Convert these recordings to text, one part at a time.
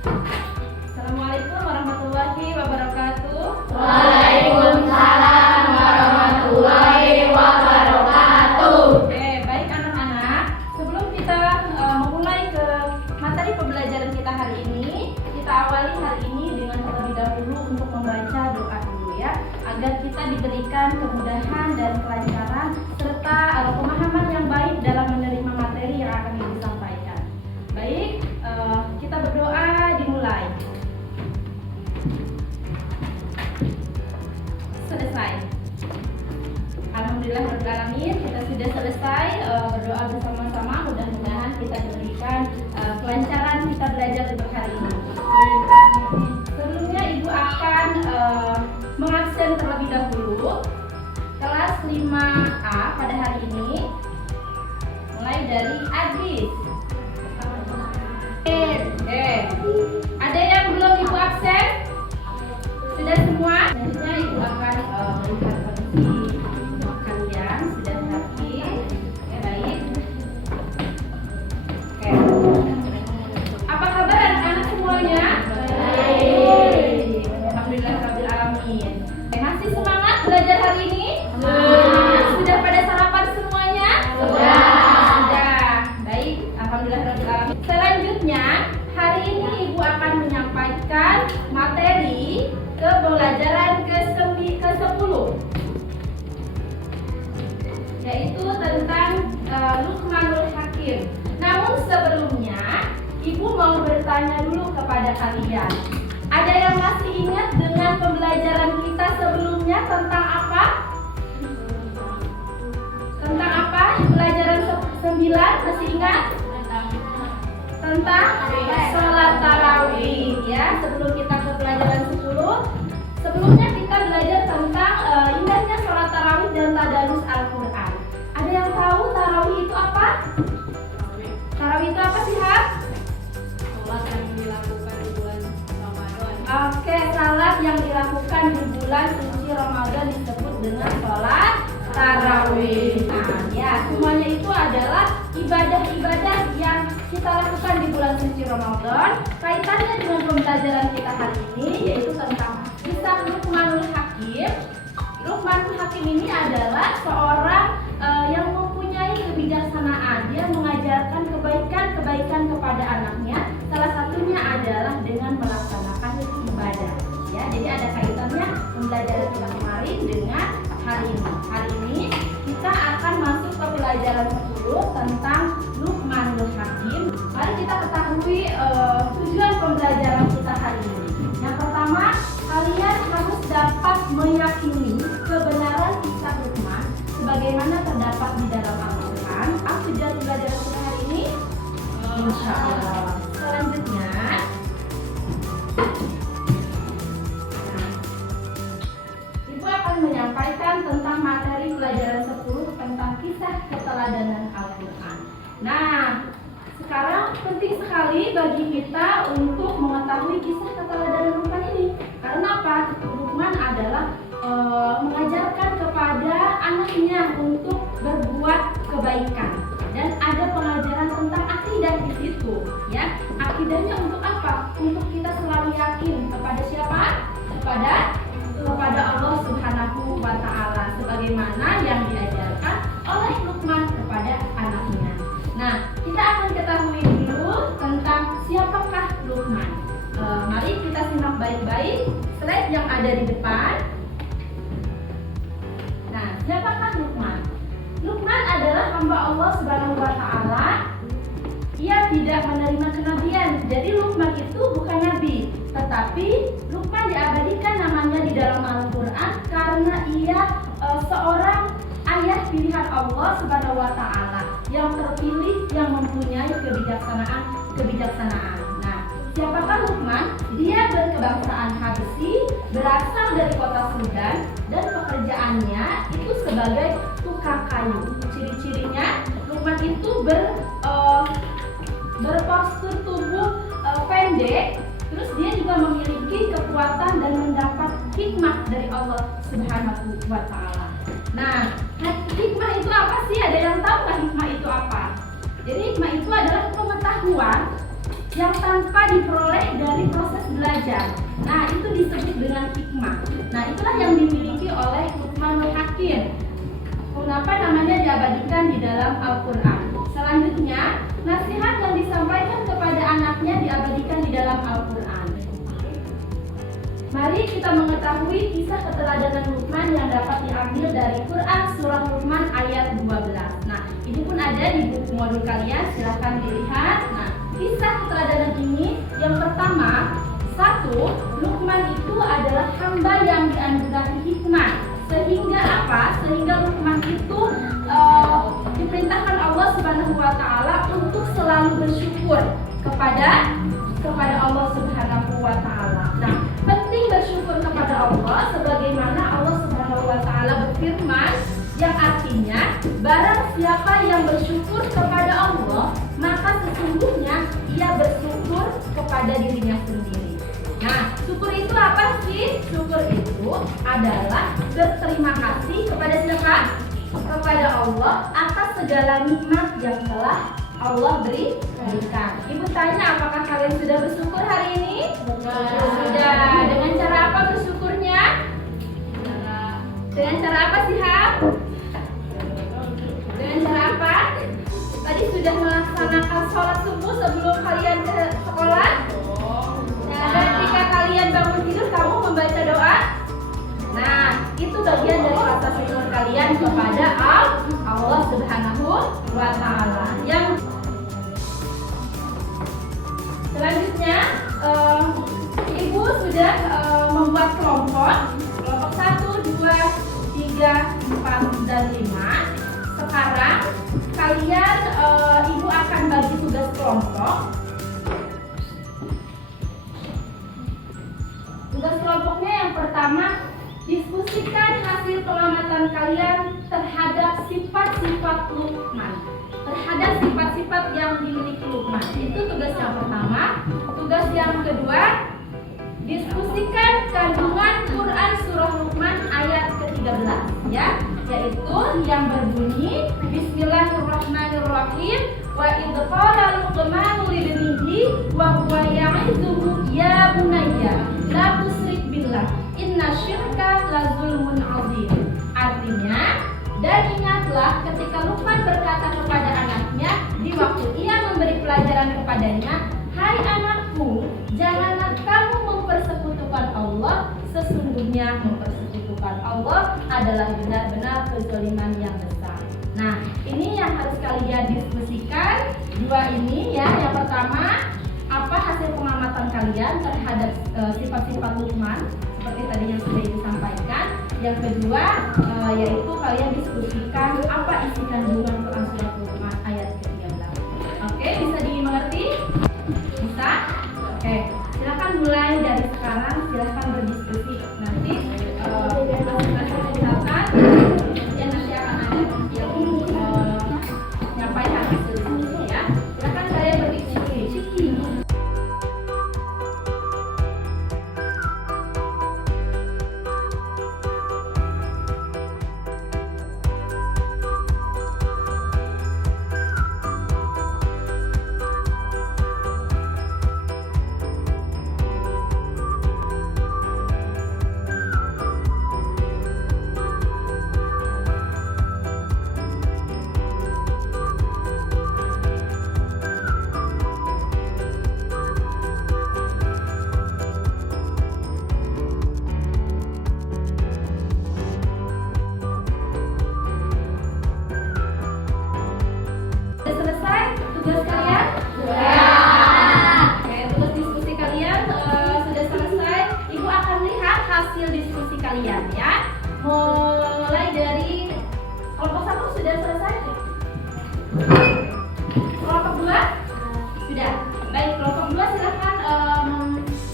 Assalamualaikum warahmatullahi wabarakatuh. Waalaikumsalam warahmatullahi wabarakatuh. Baik anak-anak, sebelum kita memulai ke materi pembelajaran kita hari ini, kita awali hari ini dengan terlebih dahulu untuk membaca doa dulu ya, agar kita diberikan kemudahan dan kelancaran serta pemahaman yang baik dalam menerima materi yang akan disampaikan. Baik, kita berdoa dimulai. Selesai. Alhamdulillahirrahmanirrahim, kita sudah selesai berdoa bersama-sama. Mudah-mudahan kita diberikan kelancaran kita belajar untuk hari ini. Sebelumnya Ibu akan mengabsen terlebih dahulu kelas 5A pada hari ini, mulai dari Adis. Ada yang belum Ibu absen? Sudah semua? Selanjutnya Ibu akan melihat kondisi kalian sudah rapih. Baik. Apa kabar anak-anak semuanya? Baik. Alhamdulillahirabbil alamin. Masih semangat belajar hari ini? Sudah pada sarapan semuanya? Sudah. Baik. Alhamdulillahirabbil alamin. Selanjutnya hari ini Ibu akan menyampaikan materi pembelajaran ke-10, yaitu tentang Luqmanul Hakim. Namun sebelumnya Ibu mau bertanya dulu kepada kalian, ada yang masih ingat dengan pembelajaran kita sebelumnya tentang apa? Tentang apa? Pelajaran 9 masih ingat? Tentang sholat tarawih ya. Sebelum kita ke pelajaran 10, sebelumnya kita belajar tentang indahnya sholat tarawih dan tadarus Al-Quran. Ada yang tahu tarawih itu apa? Tarawih itu apa sih, Hab? Salat yang dilakukan di bulan Ramadan. Oke, salat yang dilakukan di bulan suci Ramadan disebut dengan sholat tarawih. Nah, ya, semuanya itu adalah ibadah-ibadah yang kita lakukan di bulan suci Ramadan. Kaitannya dengan pembelajaran kita hari ini yaitu tentang kisah Luqmanul Hakim. Luqmanul Hakim ini adalah seorang yang mempunyai kebijaksanaan. Dia mengajarkan kebaikan-kebaikan kepada anaknya. Salah satunya adalah dengan melaksanakan ibadah. Ya, jadi ada kaitannya pembelajaran kita kemarin dengan hari ini. Hari ini kita akan masuk ke pelajaran 10 tentang Luqmanul Hakim. Mari kita ketahui tujuan pembelajaran kita hari ini. Yang pertama, kalian harus dapat meyakini kebenaran kisah Luqman sebagaimana terdapat di dalam Al-Quran. Apa tujuan pembelajaran kita hari ini? Insya Allah. Selanjutnya, Ibu akan menyampaikan tentang materi pelajaran 10 tentang kisah keteladanan Al-Quran. Nah, sekarang penting sekali bagi kita untuk mengetahui kisah keteladanan Luqman ini. Karena apa? Luqman adalah mengajarkan kepada anaknya untuk berbuat kebaikan. Dan ada pengajaran tentang akidah di situ, ya. Akidahnya untuk apa? Untuk kita selalu yakin kepada siapa? Kepada Allah Subhanahu wa Ta'ala, sebagaimana yang diajarkan oleh Luqman kepada anaknya. Nah, kita akan ketahui dulu tentang siapakah Luqman. Mari kita simak baik-baik slide yang ada di depan. Nah, siapakah Luqman? Luqman adalah hamba Allah Subhanahu wa Ta'ala. Ia tidak menerima kenabian. Jadi Luqman itu bukan nabi, tetapi Luqman diabadikan namanya di dalam Al-Quran karena ia seorang ayah pilihan Allah Subhanahu wa Ta'ala yang terpilih, yang mempunyai kebijaksanaan. Nah, siapakah Luqman? Dia berkebangsaan Habsyi, berasal dari kota Sudan, dan pekerjaannya itu sebagai tukang kayu. Ciri-cirinya Luqman itu berpostur tubuh pendek, terus dia juga memiliki kekuatan dan mendapat hikmah dari Allah Subhanahu wa Ta'ala. Nah, hikmah itu apa sih? Ada yang tahu nggak hikmah itu apa? Jadi hikmah itu adalah pengetahuan yang tanpa diperoleh dari proses belajar. Nah, itu disebut dengan hikmah. Nah, itulah yang dimiliki oleh Luqmanul Hakim. Mengapa namanya diabadikan di dalam Al-Quran? Selanjutnya, nasihat yang disampaikan kepada anaknya diabadikan di dalam Al-Quran. Mari kita mengetahui kisah keteladanan Luqman yang dapat diambil dari Quran surah Luqman ayat 12. Nah, ini pun ada di buku modul kalian, silahkan dilihat. Nah, kisah keteladanan ini yang pertama, satu, Luqman itu adalah hamba yang dianugerahi hikmah. Sehingga apa? Sehingga Luqman itu diperintahkan Allah Subhanahu wa taala untuk selalu bersyukur kepada Allah Subhanahu wa taala. Nah, penting bersyukur kepada Allah sebagaimana Allah Subhanahu wa taala berfirman yang artinya barang siapa yang bersyukur kepada Allah, maka sesungguhnya ia bersyukur kepada dirinya sendiri. Nah, syukur itu apa sih? Syukur itu adalah berterima kasih kepada siapa? Kepada Allah atas segala nikmat yang telah Allah berikan. Ibu tanya, apakah kalian sudah bersyukur hari ini? Sudah. Dengan cara apa bersyukurnya? Dengan cara apa sih, Ham? Dengan cara apa? Tadi sudah melaksanakan sholat subuh sebelum kalian ke sekolah? Dan ketika kalian bangun tidur, kamu membaca doa? Nah, itu bagian dari rasa syukur kalian kepada Allah Subhanahu wa taala. Yang selanjutnya, Ibu sudah membuat kelompok 1, 2, 3, 4, dan 5. Sekarang kalian Ibu akan bagi tugas kelompok. Tugas kelompoknya yang pertama, diskusikan hasil pengamatan kalian terhadap sifat-sifat Luqman, terhadap sifat-sifat yang dimiliki Luqman. Itu tugas yang pertama. Tugas yang kedua, diskusikan kandungan Quran surah Luqman ayat ke-13, ya, yaitu yang berbunyi Bismillahirrahmanirrahim, wa idh qala Luqmanu libnihi wa huwa ya'izuhu ya bunayya la tusyrik billah inna syirka la zulmun azim. Artinya, dan ingatlah ketika Luqman berkata kepada anaknya di waktu ia memberi pelajaran kepadanya, hai anakku, janganlah kamu mempersekutukan Allah, sesungguhnya mempersekutukan Allah adalah benar-benar kezaliman yang besar. Nah, ini yang harus kalian diskusikan, dua ini ya. Yang pertama, apa hasil pengamatan kalian terhadap sifat-sifat Luqman seperti tadi yang sudah disampaikan. Yang kedua, yaitu kalian diskusikan apa isi kandungan Quran surah Luqman ayat ke-13. Oke, bisa dimengerti? Bisa? Oke, silakan mulai dari sekarang, silakan berdiskusi. Nanti masing-masing silakan, kemudian nanti akan ada yang menyampaikan hasil diskusi ya. Silakan kalian berdiskusi. Tugas kalian? Oke, tugas diskusi kalian sudah selesai. Ibu akan lihat hasil diskusi kalian ya. Mulai dari kelompok 1 sudah selesai. Kelompok 2 sudah. Baik, kelompok 2 silahkan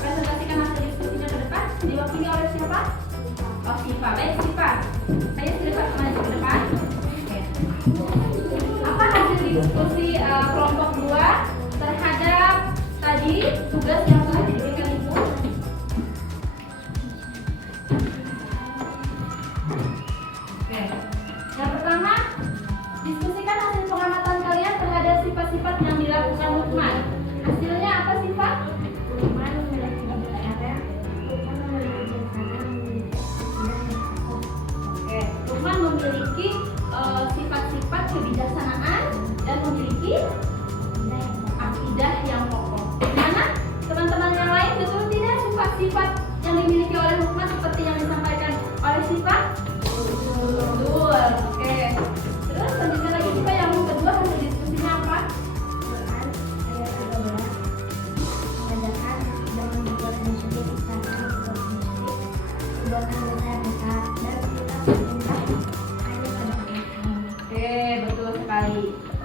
presentasikan hasil diskusinya ke depan. Diwakili oleh siapa? Oh, Siva. Baik, Siva. Ayo silakan maju ke depan. Oke. Apa hasil diskusi kelompok 2 terhadap tadi tugas yang telah diberikan Ibu? Oke. Yang pertama, diskusikan hasil pengamatan kalian terhadap sifat-sifat yang dilakukan Luqman. Hasilnya apa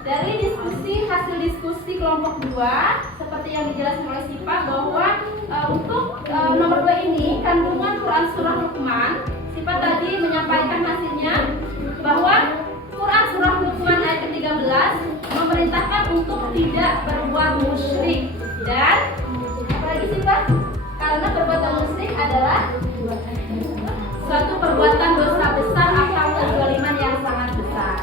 dari hasil diskusi kelompok 2 seperti yang dijelaskan oleh Sipa bahwa untuk nomor 2 ini kandungan Quran surah Luqman, Sipa tadi menyampaikan hasilnya bahwa Quran surah Luqman ayat ke-13 memerintahkan untuk tidak berbuat musyrik dan apalagi Sipa? Karena perbuatan musyrik adalah suatu perbuatan dosa besar atau kezaliman yang sangat besar.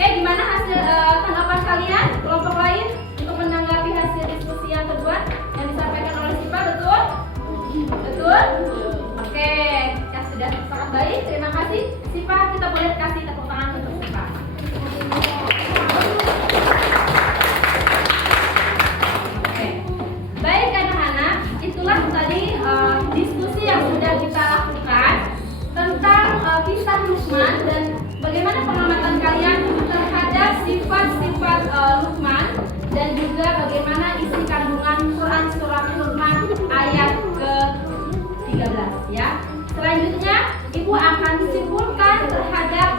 Oke, gimana hasil tanggapan kalian kelompok lain untuk menanggapi hasil diskusi yang kedua yang disampaikan oleh Sipa? Betul? Betul? Oke, ya sudah sangat baik. Terima kasih Sipa. Kita boleh kasih tepuk tangan untuk Sipa. Oke, baik anak-anak. Itulah tadi diskusi yang sudah kita lakukan tentang kisah Luqman dan bagaimana pengamatan kalian terhadap sifat-sifat Luqman dan juga bagaimana isi kandungan Quran surah Luqman ayat ke-13 ya. Selanjutnya Ibu akan simpulkan terhadap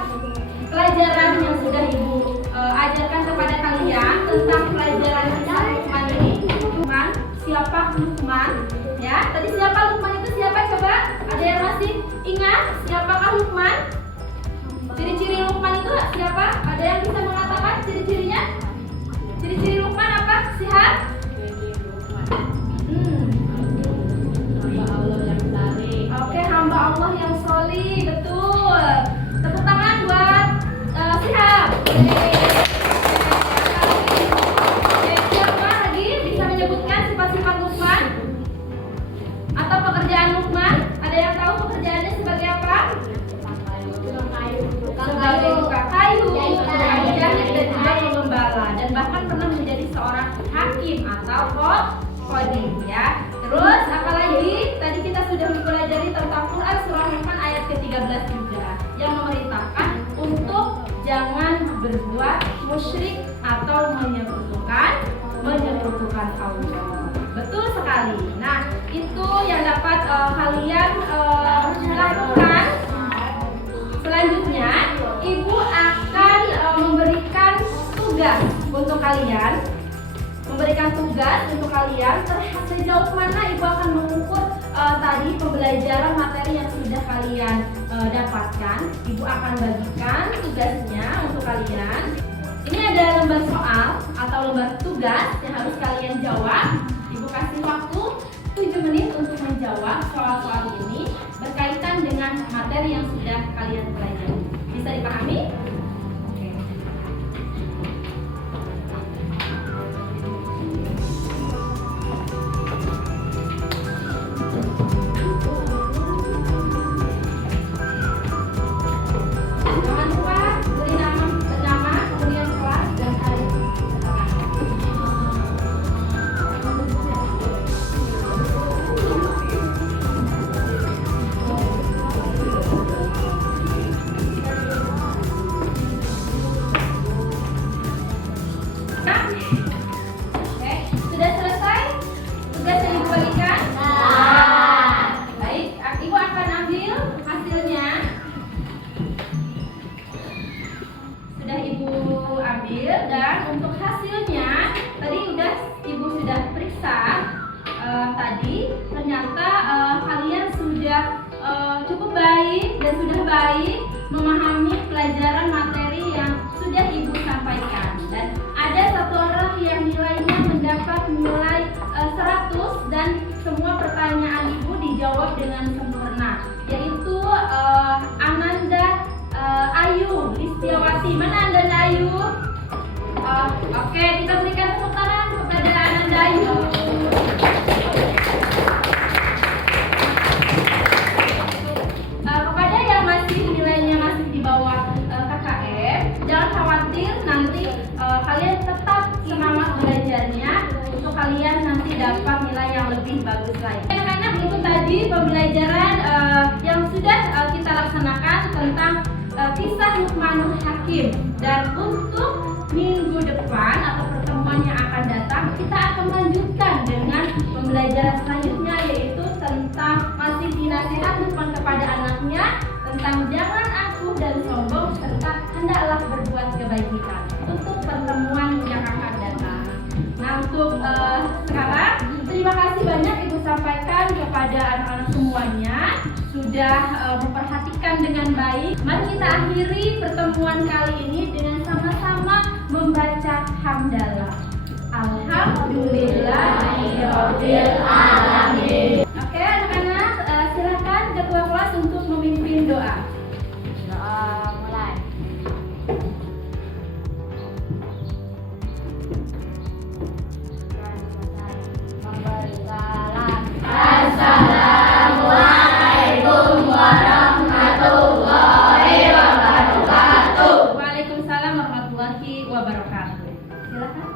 pelajaran yang sudah Ibu ajarkan kepada kalian tentang pelajaran kisah Luqman ini. Luqman, siapa Luqman? Ya, tadi siapa Luqman itu siapa coba? Ada yang masih ingat siapakah Luqman? Ciri-ciri Luqman itu siapa? Ada yang bisa mengatakan ciri-cirinya? Ciri-ciri Luqman apa? Sihat? Hamba Allah yang saleh. Oke, hamba Allah yang solih, betul. Tepuk tangan buat Sihat. Siapa lagi bisa menyebutkan sifat-sifat Luqman? Atau pekerjaan Luqman? Ada yang tahu pekerjaannya sebagai apa? Sebagai tukang kayu, tukang jahit dan juga pengembala, dan bahkan pernah menjadi seorang hakim atau qadhi ya. Terus apalagi tadi kita sudah mempelajari tentang Quran surah Luqman ayat ke-13 juga yang memerintahkan untuk jangan berbuat musyrik atau menyekutukan Allah. Betul sekali. Nah, itu yang dapat kalian lakukan. Selanjutnya, Ibu akan memberikan tugas untuk kalian. Sejauh mana Ibu akan mengukur tadi pembelajaran materi yang sudah kalian dapatkan. Ibu akan bagikan tugasnya untuk kalian. Ini ada lembar soal atau lembar tugas yang harus kalian jawab. Ibu kasih waktu 7 menit untuk menjawab soal-soal ini berkaitan dengan materi yang sudah kalian pelajari. Bisa dipahami? Oke. Jangan lupa beri nama, kemudian kelas dan hari. Oke, sudah selesai tugas yang Ibu bagikan? Baik, Ibu akan ambil hasilnya. Sudah Ibu ambil dan untuk hasilnya tadi Ibu sudah periksa. Tadi ternyata kalian sudah cukup baik dan sudah baik memahami pelajaran materi yang sudah Ibu sampaikan. Dan ada satu orang yang nilainya mendapat nilai 100 dan semua pertanyaan Ibu dijawab dengan sempurna, yaitu Ananda Ayu Listiawati. Mana Ananda Ayu? Oke, kita berikan tepuk tangan kepada Ananda Ayu. Kepada yang nilainya masih di bawah KKM, jangan khawatir, nanti kalian tetap semangat belajarnya untuk kalian nanti dapat nilai yang lebih bagus lagi. Anak-anak, itu tadi pembelajaran yang sudah kita laksanakan tentang kisah Luqmanul Hakim. Dan untuk minggu depan atau pertemuan yang akan datang, kita akan lanjutkan dengan pembelajaran selanjutnya, yaitu tentang masih dinasihat Luqman kepada anaknya tentang jangan angkuh dan sombong serta hendaklah berbuat kebajikan. Untuk pertemuan kepada anak-anak semuanya sudah memperhatikan dengan baik. Mari kita akhiri pertemuan kali ini dengan sama-sama membaca hamdalah. Alhamdulillahirabbil alamin. Oke, anak-anak, silakan ketua kelas untuk memimpin doa. Doa mulai. Assalamualaikum warahmatullahi wabarakatuh. Waalaikumsalam warahmatullahi wabarakatuh. Silakan.